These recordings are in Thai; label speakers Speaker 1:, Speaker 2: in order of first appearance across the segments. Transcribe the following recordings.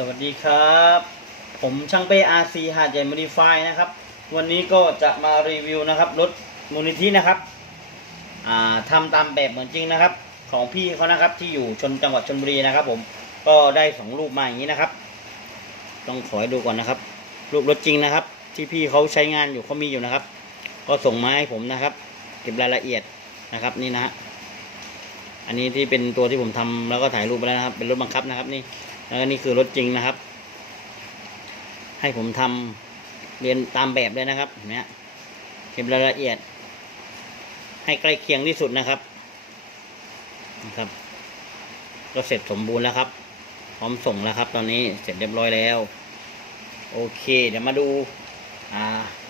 Speaker 1: สวัสดีครับ ผมช่างเป้ RC หาดใหญ่ Modify นะครับ วันนี้ก็จะมารีวิวนะครับรถมูลนิธินะครับอ่าทำตามแบบเหมือนจริงนะครับ ของพี่เขานะครับที่อยู่ชนจังหวัดชนบุรีนะครับ ผมก็ได้สองรูปมาอย่างนี้นะครับต้องขอให้ดูก่อนนะครับ รูปรถจริงนะครับ ที่พี่เขาใช้งานอยู่เขามีอยู่นะครับ ก็ส่งมาให้ผมนะครับ เก็บรายละเอียดนะครับนี่นะฮะอันนี้ที่เป็นตัวที่ผมทำแล้วก็ถ่ายรูปไปแล้วนะครับ เป็นรถบังคับนะครับนี่ แล้วก็นี่คือรถจริงนะครับ ให้ผมทำเรียนตามแบบเลยนะครับเนไหมฮะเก็บรายละเอียด ให้ใกล้เคียงที่สุดนะครับนะครับ ก็เสร็จสมบูรณ์แล้วครับ พร้อมส่งแล้วครับ ตอนนี้เสร็จเรียบร้อยแล้ว โอเค เดี๋ยวมาดู อ่า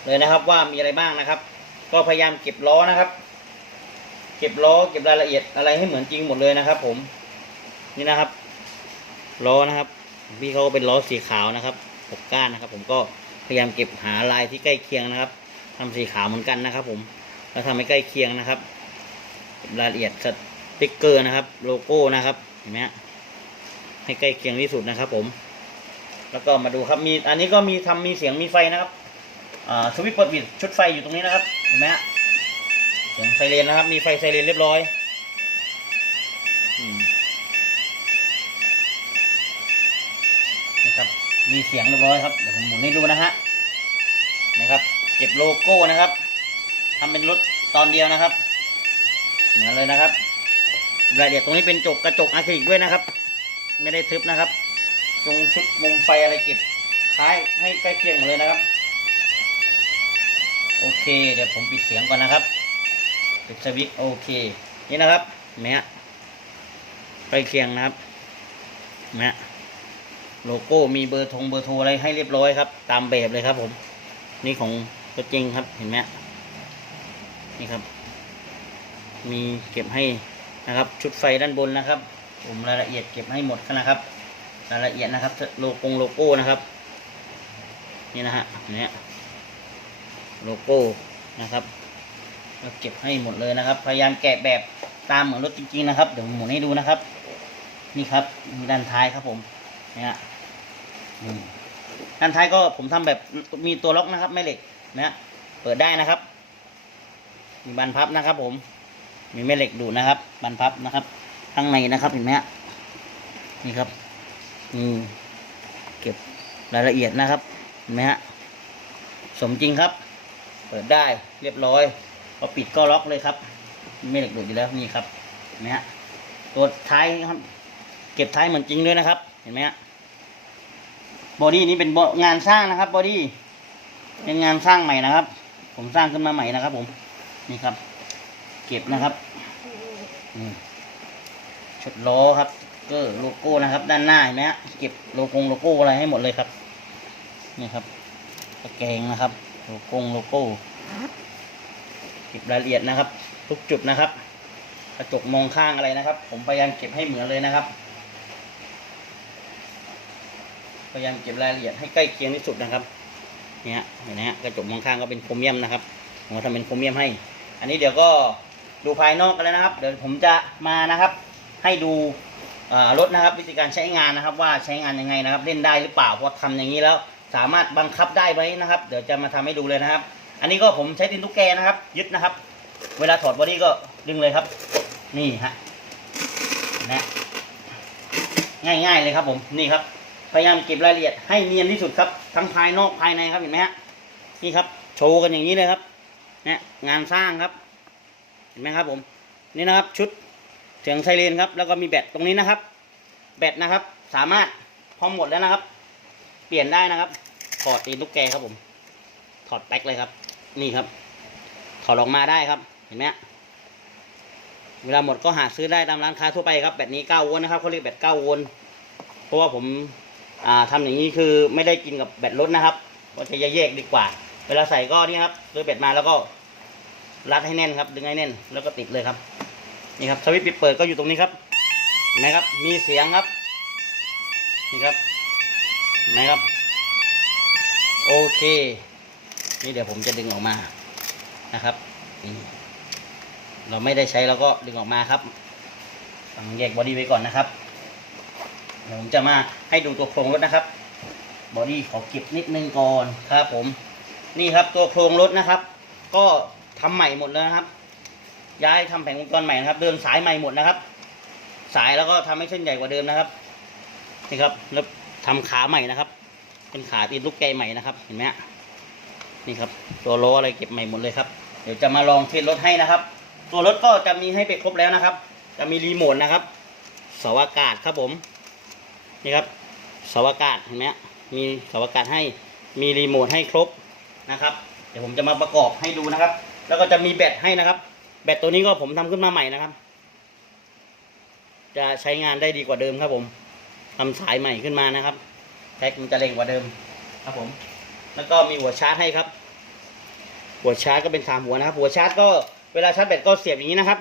Speaker 1: เลยนะครับว่ามีอะไรบ้างนะครับ ก็พยายามเก็บล้อนะครับ เก็บล้อเก็บรายละเอียดอะไรให้เหมือนจริงหมดเลยนะครับ ผมนี่นะครับ ล้อนะครับ พี่เขาก็เป็นล้อสีขาวนะครับหกก้านนะครับ ผมก็พยายามเก็บหาลายที่ใกล้เคียงนะครับทำสีขาวเหมือนกันนะครับ ผมแล้วทำให้ใกล้เคียงนะครับ รายละเอียดสติ๊กเกอร์นะครับ โลโก้นะครับเห็นไหมฮะให้ใกล้เคียงที่สุดนะครับ ผม แล้วก็มาดูครับมีอันนี้ก็มีทำมีเสียงมีไฟนะครับสวิตช์เปิดปิดชุดไฟอยู่ตรงนี้นะครับเห็นไหมฮะเสียงไซเรนนะครับ มีไฟไซเรนเรียบร้อย นะครับมีเสียงเรียบร้อยครับเดี๋ยวผมหมุนให้ดูนะฮะนะครับ เก็บโลโก้นะครับทำเป็นรถตอนเดียวนะครับ เหมือนเลยนะครับรายละเอียดตรงนี้เป็นจกกระจกอะคริลิกด้วยนะครับ ไม่ได้ทึบนะครับ ตรงชุดมุมไฟอะไรเก็บคล้ายให้ใกล้เคียงหมดเลยนะครับ โอเค เดี๋ยวผมปิดเสียงก่อนนะครับปิดสวิตช์โอเค นี่นะครับเห็นไหมฮะใกล้เคียงนะครับเห็นไหมฮะ โลโก้มีเบอร์ทงเบอร์โทรอะไรให้เรียบร้อยครับ ตามแบบเลยครับผม นี่ของตัวจริงครับเห็นไหมนี่ครับ มีเก็บให้นะครับ ชุดไฟด้านบนนะครับ ผมรายละเอียดเก็บให้หมดนะครับรายละเอียดนะครับ โลโก้โลโก้นะครับ นี่นะฮะเนี่ยโลโก้นะครับเราเก็บให้หมดเลยนะครับ พยายามแกะแบบตามเหมือนรถจริงๆนะครับ เดี๋ยวหมุนให้ดูนะครับ นี่ครับมีด้านท้ายครับผมเนี่ย ด้านท้ายก็ผมทำแบบมีตัวล็อกนะครับไม่เหล็กนะเปิดได้นะครับ มีบานพับนะครับ ผม มีแม่เหล็กดูนะครับบานพับนะครับ ข้างในนะครับเห็นไหมฮะนี่ครับอืมเก็บรายละเอียดนะครับเห็นไหมฮะสมจริงครับ เปิดได้เรียบร้อยพอปิดก็ล็อกเลยครับมีแม่เหล็กดูดอยู่แล้วนี่ครับเห็นไหมฮะตัวท้ายครับ เก็บท้ายเหมือนจริงด้วยนะครับ เห็นไหมฮะ บอดี้นี้เป็นงานสร้างนะครับบอดี้เป็นงานสร้างใหม่นะครับ ผมสร้างขึ้นมาใหม่นะครับ ผมนี่ครับ เก็บนะครับชุดล้อครับกอร์โลโก้นะครับ ด้านหน้าเห็นไหมฮะเก็บโลโก้โลโก้อะไรให้หมดเลยครับ นี่ครับตะแกรงนะครับ โลโก้โลโก้เก็บรายละเอียดนะครับ ทุกจุดนะครับ กระจกมองข้างอะไรนะครับ ผมพยายามเก็บให้เหมือนเลยนะครับ พ ยายามเก็บรายละเอียดให้ใกล้เคียงที่สุดนะครับเนี่ยเห็นไหมฮะกระจกมองข้างก็เป็นโครเมียมนะครับผมก็ทำเป็นโครเมียมให้ อันนี้เดี๋ยวก็ดูภายนอกกันแล้วนะครับ เดี๋ยวผมจะมานะครับ ให้ดูรถนะครับ วิธีการใช้งานนะครับ ว่าใช้งานยังไงนะครับ เล่นได้หรือเปล่าพอทำอย่างนี้แล้ว สามารถบังคับได้ไหมนะครับ เดี๋ยวจะมาทำให้ดูเลยนะครับ อันนี้ก็ผมใช้ตินตุ๊กแกนะครับ ยึดนะครับ เวลาถอดบอดี้ก็ดึงเลยครับ นี่ฮะนะง่ายๆเลยครับผมนี่ครับ พยายามเก็บรายละเอียดให้เนียนที่สุดครับ ทั้งภายนอกภายในครับเห็นไหมฮะนี่ครับ โชว์กันอย่างนี้เลยครับเนี่ยงานสร้างครับ เห็นไหมครับผมนี่นะครับชุดเสียงไซเรนครับ แล้วก็มีแบตตรงนี้นะครับ แบตนะครับ สามารถพอหมดแล้วนะครับ เปลี่ยนได้นะครับถอดตีนตุ๊กแกครับผม ถอดแป๊กเลยครับ นี่ครับ ถอดออกมาได้ครับ เห็นไหมเวลาหมดก็หาซื้อได้ตามร้านค้าทั่วไปครับแบตนี้9โวลต์นะครับเขาเรียกแบต9โวลต์เพราะว่าผม อ่าทำอย่างนี้คือไม่ได้กินกับแบตรถนะครับก็จะแยกดีกว่า เวลาใส่ก็นี่ครับซื้อแบตมาแล้วก็รัดให้แน่นครับ ดึงให้แน่นแล้วก็ติดเลยครับ นี่ครับสวิตช์ปิดเปิดก็อยู่ตรงนี้ครับเห็นไหมครับ มีเสียงครับ นี่ครับเห็นไหมครับ โอเค นี่เดี๋ยวผมจะดึงออกมานะครับนี่เราไม่ได้ใช้เราก็ดึงออกมาครับต้องแยกบอดี้ไว้ก่อนนะครับ ผมจะมาให้ดูตัวโครงรถนะครับบอดี้ขอเก็บนิดนึงก่อนครับผม นี่ครับตัวโครงรถนะครับ ก็ทำใหม่หมดแล้วนะครับ ย้ายทำแผงวงจรใหม่นะครับ เดินสายใหม่หมดนะครับ สายแล้วก็ทำให้เส้นใหญ่กว่าเดิมนะครับนี่ครับแล้วทำขาใหม่นะครับ เป็นขาตีนลูกไก่ใหม่นะครับ เห็นไหมนี่ครับ ตัวล้ออะไรเก็บใหม่หมดเลยครับ เดี๋ยวจะมาลองเทสรถให้นะครับ ตัวรถก็จะมีให้ไปครบแล้วนะครับ จะมีรีโมทนะครับเสาอากาศครับผม นี่ครับเสาอากาศเห็นไหมมีเสาอากาศให้มีรีโมทให้ครบนะครับ เดี๋ยวผมจะมาประกอบให้ดูนะครับ แล้วก็จะมีแบตให้นะครับ แบตตัวนี้ก็ผมทำขึ้นมาใหม่นะครับ จะใช้งานได้ดีกว่าเดิมครับผมทำสายใหม่ขึ้นมานะครับแท็กมันจะเร็งกว่าเดิมครับผม แล้วก็มีหัวชาร์จให้ครับ หัวชาร์จก็เป็นสามหัวนะครับ หัวชาร์จก็เวลาชาร์จแบตก็เสียบอย่างนี้นะครับ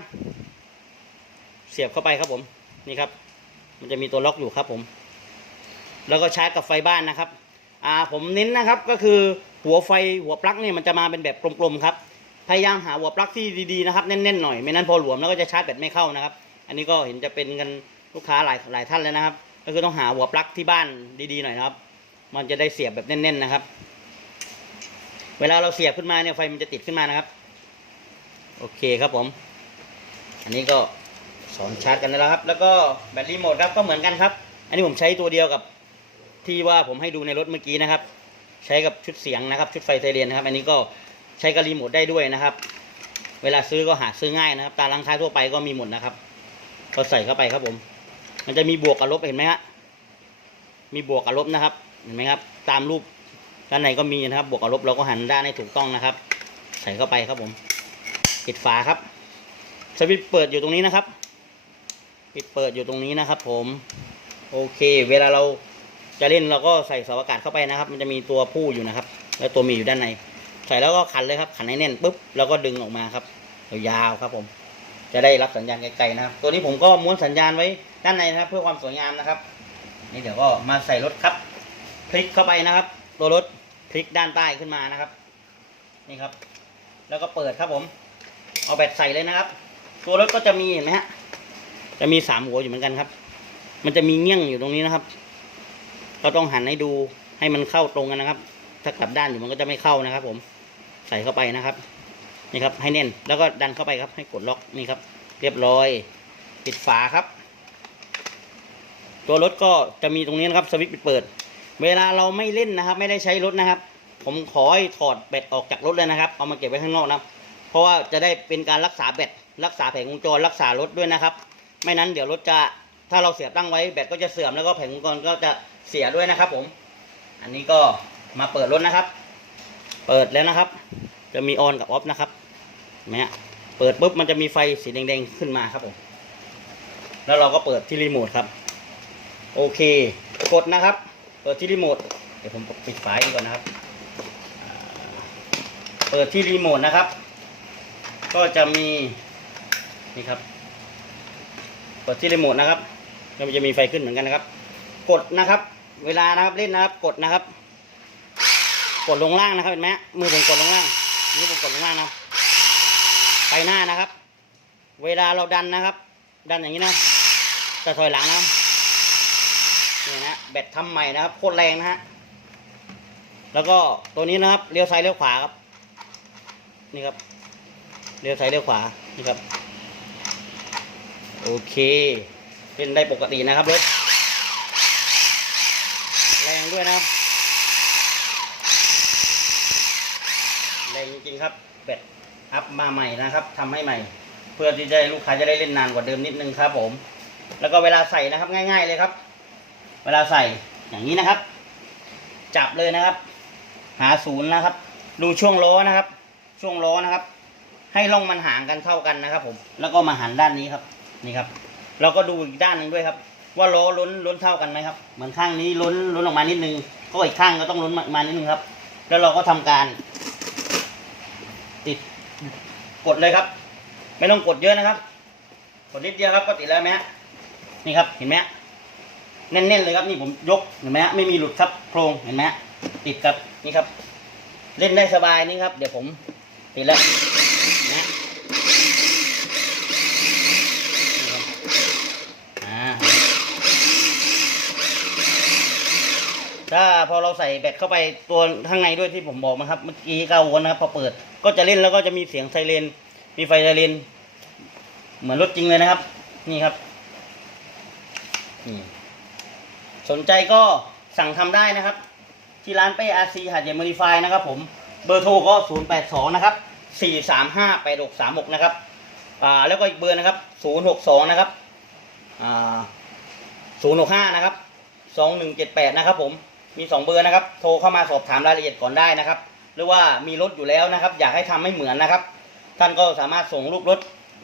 Speaker 1: เสียบเข้าไปครับผม นี่ครับ มันจะมีตัวล็อกอยู่ครับผม แล้วก็ชาร์จกับไฟบ้านนะครับอ่าผมเน้นนะครับก็คือหัวไฟหัวปลั๊กเนี่ยมันจะมาเป็นแบบกลมๆครับพยายามหาหัวปลั๊กที่ดีๆนะครับแน่นๆหน่อยไม่นั้นพอหลวมแล้วก็จะชาร์จแบตไม่เข้านะครับ อันนี้ก็เห็นจะเป็นกันลูกค้าหลายหลายท่านเลยนะครับ ก็คือต้องหาหัวปลั๊กที่บ้านดีๆหน่อยนะครับ มันจะได้เสียบแบบแน่น ๆนะครับ เวลาเราเสียบขึ้นมาเนี่ยไฟมันจะติดขึ้นมานะครับ โอเคครับผม อันนี้ก็สอนชาร์จกันแล้วครับ แล้วก็แบตรีโมทครับก็เหมือนกันครับ อันนี้ผมใช้ตัวเดียวกับ ที่ว่าผมให้ดูในรถเมื่อกี้นะครับ ใช้กับชุดเสียงนะครับ ชุดไฟไทเรียนนะครับ อันนี้ก็ใช้กับรีโมทได้ด้วยนะครับ เวลาซื้อก็หาซื้อง่ายนะครับ ตามร้านค้าทั่วไปก็มีหมดนะครับ ก็ใส่เข้าไปครับผม มันจะมีบวกกับลบเห็นไหมฮะมีบวกกับลบนะครับ เห็นไหมครับ ตามรูปด้านในก็มีนะครับ บวกกับลบเราก็หันด้านให้ถูกต้องนะครับ ใส่เข้าไปครับผมปิดฝาครับสวิตช์เปิดอยู่ตรงนี้นะครับ ปิดเปิดอยู่ตรงนี้นะครับ ผม โอเค เวลาเรา จะเล่นเราก็ใส่เสาอากาศเข้าไปนะครับ มันจะมีตัวผู้อยู่นะครับ แล้วตัวมีอยู่ด้านใน ใส่แล้วก็ขันเลยครับ ขันให้แน่นปุ๊บแล้วก็ดึงออกมาครับยาวครับผม จะได้รับสัญญาณไกลๆนะครับ ตัวนี้ผมก็ม้วนสัญญาณไว้ด้านในนะครับ เพื่อความสวยงามนะครับ นี่เดี๋ยวก็มาใส่รถครับพลิกเข้าไปนะครับ ตัวรถพลิกด้านใต้ขึ้นมานะครับ นี่ครับ แล้วก็เปิดครับผม เอาแบตใส่เลยนะครับ ตัวรถก็จะมีเห็นไหมฮะจะมีสามหัวอยู่เหมือนกันครับ มันจะมีเงี้ยงอยู่ตรงนี้นะครับ เราต้องหันให้ดูให้มันเข้าตรงกันนะครับ ถ้ากลับด้านอยู่มันก็จะไม่เข้านะครับ ผมใส่เข้าไปนะครับนี่ครับ ให้แน่นแล้วก็ดันเข้าไปครับ ให้กดล็อกนี่ครับ เรียบร้อยปิดฝาครับ ตัวรถก็จะมีตรงนี้นะครับสวิตช์ปิดเปิด เวลาเราไม่เล่นนะครับ ไม่ได้ใช้รถนะครับ ผมขอให้ถอดแบตออกจากรถเลยนะครับ เอามาเก็บไว้ข้างนอกนะเพราะว่าจะได้เป็นการรักษาแบตรักษาแผงวงจรรักษารถด้วยนะครับ ไม่นั้นเดี๋ยวรถจะ ถ้าเราเสียบตั้งไว้แบตก็จะเสื่อมแล้วก็แผงวงจรก็จะเสียด้วยนะครับ ผม อันนี้ก็มาเปิดรถนะครับ เปิดแล้วนะครับ จะมีออนกับออฟนะครับเห็นไหมฮะเปิดปุ๊บมันจะมีไฟสีแดงๆขึ้นมาครับผม แล้วเราก็เปิดที่รีโมทครับ โอเค กดนะครับ เปิดที่รีโมท เดี๋ยวผมปิดฝาอีกก่อนนะครับ เปิดที่รีโมทนะครับ ก็จะมีนี่ครับ เปิดที่รีโมทนะครับ ก็มันจะมีไฟขึ้นเหมือนกันนะครับ กดนะครับ เวลานะครับเล่นนะครับ กดนะครับ กดลงล่างนะครับเห็นไหมมือผมกดลงล่างมือผมกดลงล่างนะไปหน้านะครับ เวลาเราดันนะครับ ดันอย่างนี้นะจะถอยหลังนะครับนี่นะแบตทำใหม่นะครับโคตรแรงนะฮะแล้วก็ตัวนี้นะครับเลี้ยวซ้ายเลี้ยวขวาครับ นี่ครับเลี้ยวซ้ายเลี้ยวขวานี่ครับ โอเค เล่นได้ปกตินะครับรถแรงด้วยนะครับแรงจริงๆครับแบตอัพมาใหม่นะครับทำให้ใหม่ เพื่อที่จะลูกค้าจะได้เล่นนานกว่าเดิมนิดนึงครับ ผม แล้วก็เวลาใส่นะครับง่าย ๆเลยครับ เวลาใส่อย่างนี้นะครับ จับเลยนะครับ หาศูนย์นะครับ ดูช่วงล้อนะครับ ช่วงล้อนะครับ ให้ร่องมันห่างกันเท่ากันนะครับ ผม แล้วก็มาหันด้านนี้ครับ นี่ครับ เราก็ดูอีกด้านหนึ่งด้วยครับ ว่าล้อล้นล้นเท่ากันไหมครับเหมือนข้างนี้ล้นล้นออกมานิดนึงก็อีกข้างก็ต้องล้นมานิดนึงครับ แล้วเราก็ทำการ ติดกดเลยครับ ไม่ต้องกดเยอะนะครับ กดนิดเดียวครับก็ติดแล้วไหมฮะนี่ครับเห็นไหมแน่นๆเลยครับนี่ผมยกเห็นไหมฮะไม่มีหลุดครับโครงเห็นไหมฮะติดครับนี่ครับ เล่นได้สบายนี่ครับ เดี๋ยวผมติดแล้วนะนี่ครับอ่า ถ้า พอเราใส่แบตเข้าไปตัวข้างในด้วยที่ผมบอกนะครับเมื่อกี้9โวลต์นะครับพอเปิดก็จะเล่นแล้วก็จะมีเสียงไซเรนมีไฟไซเรนเหมือนรถจริงเลยนะครับ นี่ครับนี่สนใจก็สั่งทำได้นะครับ ที่ร้านเป้อาซีหัดใหญ่โมดิฟายนะครับ ผมเบอร์โทรก็ 082 นะครับ 435 8636 นะครับอ่าแล้วก็อีกเบอร์นะครับ 062 นะครับอ่า065 นะครับ 2178 นะครับผม มี 2 เบอร์นะครับ โทรเข้ามาสอบถามรายละเอียดก่อนได้นะครับ หรือว่ามีรถอยู่แล้วนะครับ อยากให้ทำให้เหมือนนะครับ ท่านก็สามารถส่งรูปรถ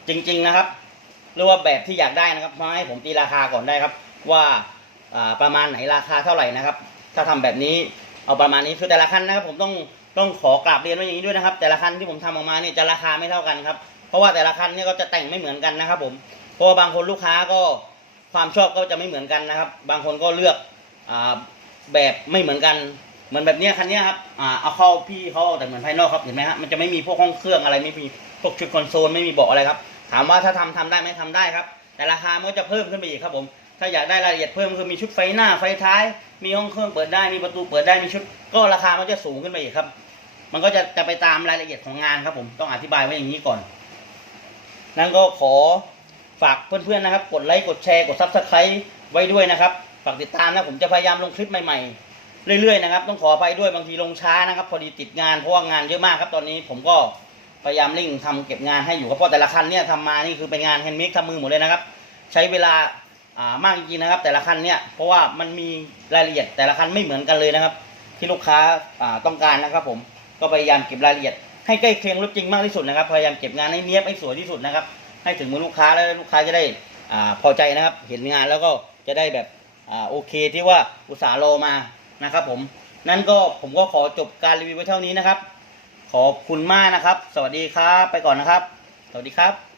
Speaker 1: จริง ๆนะครับ หรือว่าแบบที่อยากได้นะครับมาให้ผมตีราคาก่อนได้ครับ ว่าประมาณไหนราคาเท่าไหร่นะครับ ถ้าทำแบบนี้เอาประมาณนี้คือแต่ละคันนะครับ ผมต้องต้องขอกราบเรียนไว้อย่างนี้ด้วยนะครับ แต่ละคันที่ผมทำออกมาเนี่ยจะราคาไม่เท่ากันครับเพราะว่าแต่ละคันเนี่ยก็จะแต่งไม่เหมือนกันนะครับ ผมเพราะว่าบางคนลูกค้าก็ความชอบก็จะไม่เหมือนกันนะครับ บางคนก็เลือกอ แบบไม่เหมือนกัน เหมือนแบบเนี้ยคันเนี้ยครับ อ่า เอาเข้าพี่เขาเอาแต่เหมือนภายนอกครับ เห็นไหมฮะ มันจะไม่มีพวกห้องเครื่องอะไร ไม่มีพวกชุดคอนโซล ไม่มีเบาะอะไรครับ ถามว่าถ้าทำทำได้ไหมทำได้ครับ แต่ราคามันก็จะเพิ่มขึ้นไปอีกครับผม ถ้าอยากได้รายละเอียดเพิ่มคือมีชุดไฟหน้าไฟท้าย มีห้องเครื่องเปิดได้ มีประตูเปิดได้ มีชุด ก็ราคามันจะสูงขึ้นไปอีกครับ มันก็จะจะไปตามรายละเอียดของงานครับผม ต้องอธิบายไว้อย่างนี้ก่อน นั้นก็ขอฝากเพื่อนๆนะครับ กดไลค์ กดแชร์ กดซับสไครต์ไว้ด้วยนะครับ ฝากติดตามนะผมจะพยายามลงคลิปใหม่ๆ เรื่อยๆนะครับ ต้องขออภัยด้วยบางทีลงช้านะครับ พอดีติดงานเพราะว่างานเยอะมากครับตอนนี้ผมก็พยายามเร่งทำเก็บงานให้อยู่ครับเพราะแต่ละคันเนี่ยทำมานี่คือเป็นงานแฮนด์เมดทำมือหมดเลยนะครับ ใช้เวลาอ่ามากจริงๆนะครับ แต่ละคันเนี่ยเพราะว่ามันมีรายละเอียดแต่ละคันไม่เหมือนกันเลยนะครับ ที่ลูกค้าอ่าต้องการนะครับผมก็พยายามเก็บรายละเอียดให้ใกล้เคียงรถจริงมากที่สุดนะครับ พยายามเก็บงานให้เนี้ยบให้สวยที่สุดนะครับ ให้ถึงมือลูกค้าแล้วลูกค้าจะได้อ่าพอใจนะครับ เห็นงานแล้วก็จะได้แบบ อ่าโอเคที่ว่าอุตสาห์รอมานะครับผมนั่นก็ผมก็ขอจบการรีวิวไว้เท่านี้นะครับ ขอบคุณมากนะครับ สวัสดีครับ ไปก่อนนะครับ สวัสดีครับ